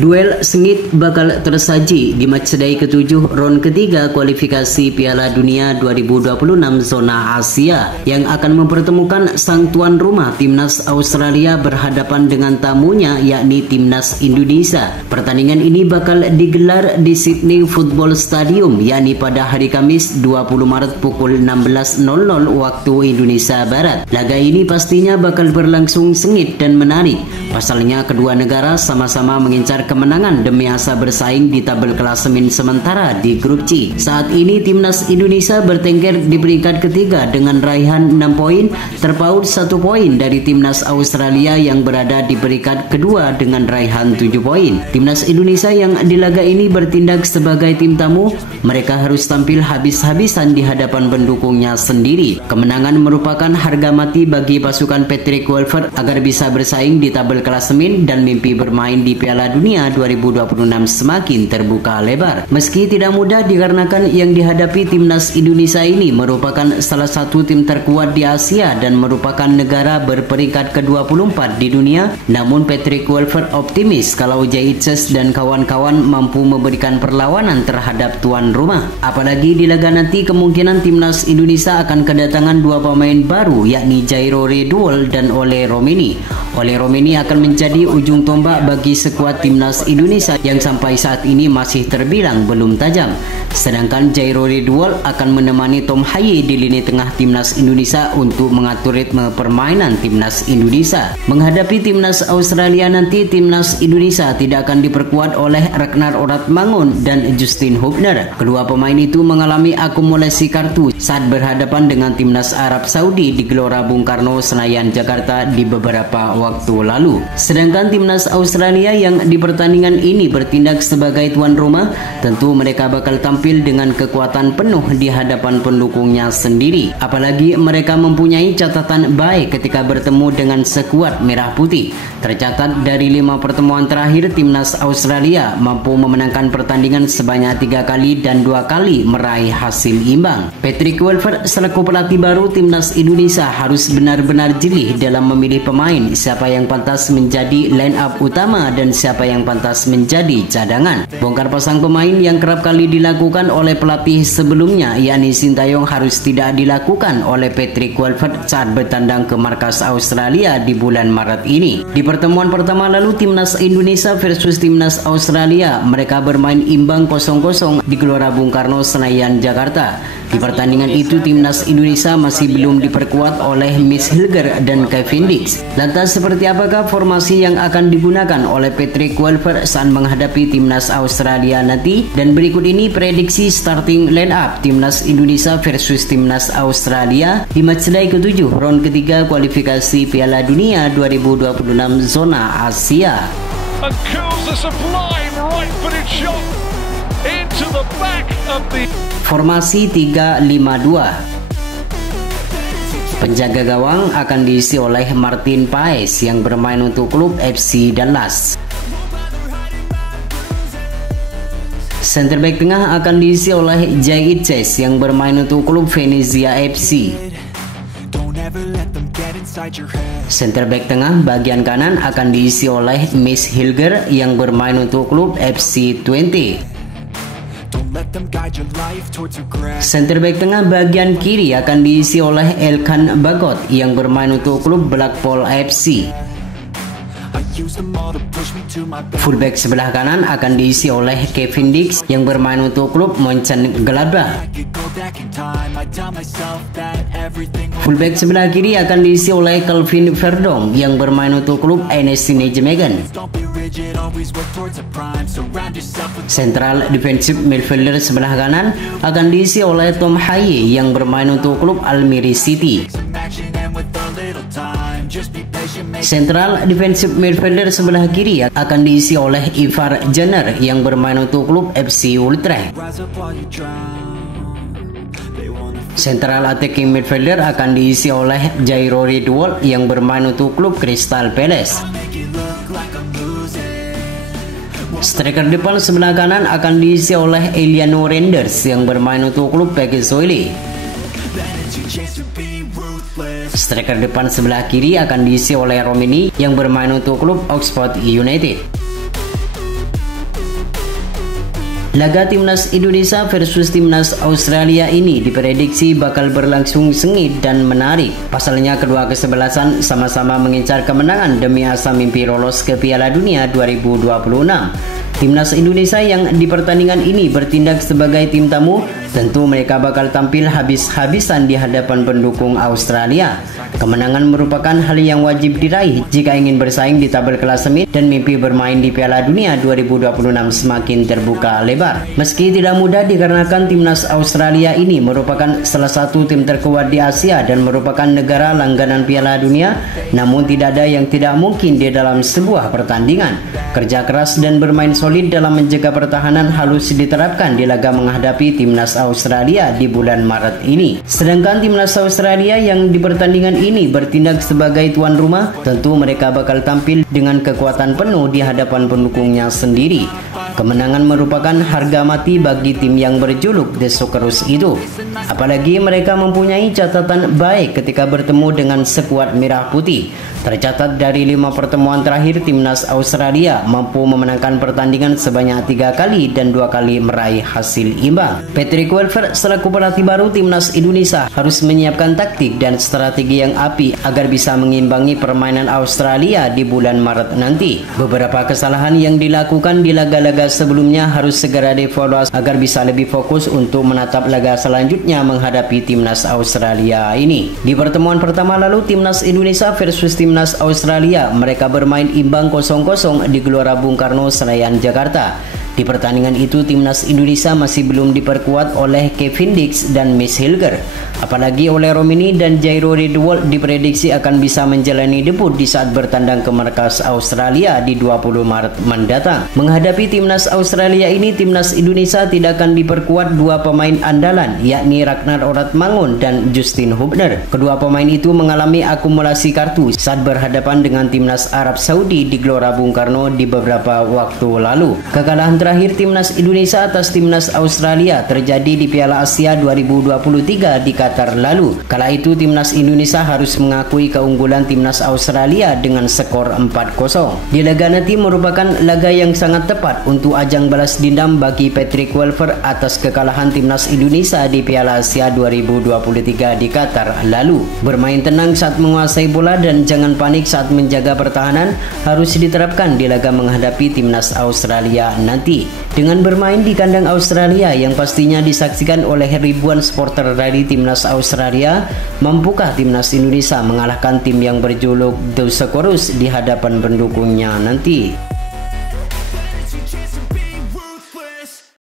Duel sengit bakal tersaji di matchday ke-7 ron ketiga kualifikasi Piala Dunia 2026 zona Asia yang akan mempertemukan sang tuan rumah Timnas Australia berhadapan dengan tamunya yakni Timnas Indonesia. Pertandingan ini bakal digelar di Sydney Football Stadium yakni pada hari Kamis 20 Maret pukul 16.00 waktu Indonesia Barat. Laga ini pastinya bakal berlangsung sengit dan menarik. Pasalnya kedua negara sama-sama mengincar kemenangan demi asa bersaing di tabel klasemen sementara di grup C. Saat ini Timnas Indonesia bertengger di peringkat ketiga dengan raihan 6 poin, terpaut 1 poin dari Timnas Australia yang berada di peringkat kedua dengan raihan 7 poin. Timnas Indonesia yang di laga ini bertindak sebagai tim tamu, mereka harus tampil habis-habisan di hadapan pendukungnya sendiri. Kemenangan merupakan harga mati bagi pasukan Patrick Kluivert agar bisa bersaing di tabel klasemen dan mimpi bermain di Piala Dunia 2026 semakin terbuka lebar. Meski tidak mudah dikarenakan yang dihadapi Timnas Indonesia ini merupakan salah satu tim terkuat di Asia dan merupakan negara berperingkat ke-24 di dunia, namun Patrick Kluivert optimis kalau Jaitzes dan kawan-kawan mampu memberikan perlawanan terhadap tuan rumah. Apalagi di laga nanti kemungkinan Timnas Indonesia akan kedatangan 2 pemain baru yakni Jairo Riedewald dan Ole Romeni. Ole Romeni akan menjadi ujung tombak bagi skuad Timnas Indonesia yang sampai saat ini masih terbilang belum tajam. Sedangkan Jairo Riedewald akan menemani Tom Haye di lini tengah Timnas Indonesia untuk mengatur ritme permainan Timnas Indonesia. Menghadapi Timnas Australia nanti, Timnas Indonesia tidak akan diperkuat oleh Ragnar Oratmangun dan Justin Hubner. Kedua pemain itu mengalami akumulasi kartu saat berhadapan dengan Timnas Arab Saudi di Gelora Bung Karno, Senayan, Jakarta di beberapa waktu lalu. Sedangkan Timnas Australia yang di pertandingan ini bertindak sebagai tuan rumah, tentu mereka bakal tampil dengan kekuatan penuh di hadapan pendukungnya sendiri. Apalagi mereka mempunyai catatan baik ketika bertemu dengan skuad merah putih. Tercatat dari 5 pertemuan terakhir, Timnas Australia mampu memenangkan pertandingan sebanyak 3 kali dan 2 kali meraih hasil imbang. Patrick Kluivert selaku pelatih baru Timnas Indonesia harus benar-benar jeli dalam memilih pemain, siapa yang pantas menjadi line up utama dan siapa yang pantas menjadi cadangan. Bongkar pasang pemain yang kerap kali dilakukan oleh pelatih sebelumnya yakni Sintayong harus tidak dilakukan oleh Patrick Kluivert saat bertandang ke markas Australia di bulan Maret ini. Di pertemuan pertama lalu Timnas Indonesia versus Timnas Australia, mereka bermain imbang 0-0 di Gelora Bung Karno, Senayan, Jakarta. Di pertandingan itu Timnas Indonesia masih belum diperkuat oleh Miss Hilger dan Kevin Dix. Lantas seperti apakah formasi yang akan digunakan oleh Patrick Kluivert saat menghadapi Timnas Australia nanti? Dan berikut ini prediksi starting line up Timnas Indonesia versus Timnas Australia di matchday ke-7 ron ketiga kualifikasi Piala Dunia 2026 zona Asia. Formasi 3-5-2. Penjaga gawang akan diisi oleh Martin Paes yang bermain untuk klub FC Dallas. Center back tengah akan diisi oleh Jaitzes yang bermain untuk klub Venezia FC. Center back tengah bagian kanan akan diisi oleh Miss Hilger yang bermain untuk klub FC Twente. Center back tengah bagian kiri akan diisi oleh Elkan Bagot yang bermain untuk klub Blackpool FC. Fullback sebelah kanan akan diisi oleh Kevin Dix yang bermain untuk klub Mönchengladbach. Fullback sebelah kiri akan diisi oleh Calvin Verdong yang bermain untuk klub NEC Nijmegen. Central defensive midfielder sebelah kanan akan diisi oleh Tom Haye yang bermain untuk klub Almere City. Central defensive midfielder sebelah kiri akan diisi oleh Ivar Jenner yang bermain untuk klub FC Utrecht. Central attacking midfielder akan diisi oleh Jairo Riedewald yang bermain untuk klub Crystal Palace. Striker depan sebelah kanan akan diisi oleh Eliano Renders yang bermain untuk klub PG Zwolle. Striker depan sebelah kiri akan diisi oleh Romeni yang bermain untuk klub Oxford United. Laga timnas Indonesia versus timnas Australia ini diprediksi bakal berlangsung sengit dan menarik. Pasalnya kedua kesebelasan sama-sama mengincar kemenangan demi asa mimpi lolos ke Piala Dunia 2026. Timnas Indonesia yang di pertandingan ini bertindak sebagai tim tamu, tentu mereka bakal tampil habis-habisan di hadapan pendukung Australia. Kemenangan merupakan hal yang wajib diraih jika ingin bersaing di tabel klasemen dan mimpi bermain di Piala Dunia 2026 semakin terbuka lebar. Meski tidak mudah dikarenakan timnas Australia ini merupakan salah satu tim terkuat di Asia dan merupakan negara langganan Piala Dunia, namun tidak ada yang tidak mungkin di dalam sebuah pertandingan. Kerja keras dan bermain solid dalam menjaga pertahanan harus diterapkan di laga menghadapi timnas Australia di bulan Maret ini. Sedangkan timnas Australia yang di pertandingan ini bertindak sebagai tuan rumah, tentu mereka bakal tampil dengan kekuatan penuh di hadapan pendukungnya sendiri. Kemenangan merupakan harga mati bagi tim yang berjuluk The Socceroos itu. Apalagi mereka mempunyai catatan baik ketika bertemu dengan skuad merah putih. Tercatat dari 5 pertemuan terakhir, timnas Australia mampu memenangkan pertandingan sebanyak 3 kali dan 2 kali meraih hasil imbang. Patrick Kluivert selaku pelatih baru timnas Indonesia harus menyiapkan taktik dan strategi yang apik agar bisa mengimbangi permainan Australia di bulan Maret nanti. Beberapa kesalahan yang dilakukan di laga-laga sebelumnya harus segera dievaluasi agar bisa lebih fokus untuk menatap laga selanjutnya menghadapi timnas Australia ini. Di pertemuan pertama lalu timnas Indonesia versus timnas Australia, mereka bermain imbang 0-0 di Gelora Bung Karno, Senayan, Jakarta. Di pertandingan itu timnas Indonesia masih belum diperkuat oleh Kevin Dix dan Max Hilger. Apalagi oleh Romini dan Jairo Riedewald diprediksi akan bisa menjalani debut di saat bertandang ke markas Australia di 20 Maret mendatang. Menghadapi timnas Australia ini, timnas Indonesia tidak akan diperkuat 2 pemain andalan, yakni Ragnar Oratmangun dan Justin Hubner. Kedua pemain itu mengalami akumulasi kartu saat berhadapan dengan timnas Arab Saudi di Gelora Bung Karno di beberapa waktu lalu. Kekalahan terakhir timnas Indonesia atas timnas Australia terjadi di Piala Asia 2023 di Qatar lalu. Kala itu timnas Indonesia harus mengakui keunggulan timnas Australia dengan skor 4-0. Di laga nanti merupakan laga yang sangat tepat untuk ajang balas dendam bagi Patrick Kluivert atas kekalahan timnas Indonesia di Piala Asia 2023 di Qatar lalu. Bermain tenang saat menguasai bola dan jangan panik saat menjaga pertahanan harus diterapkan di laga menghadapi timnas Australia nanti. Dengan bermain di kandang Australia yang pastinya disaksikan oleh ribuan supporter dari timnas Australia, mampukah timnas Indonesia mengalahkan tim yang berjuluk The Socceroos di hadapan pendukungnya nanti?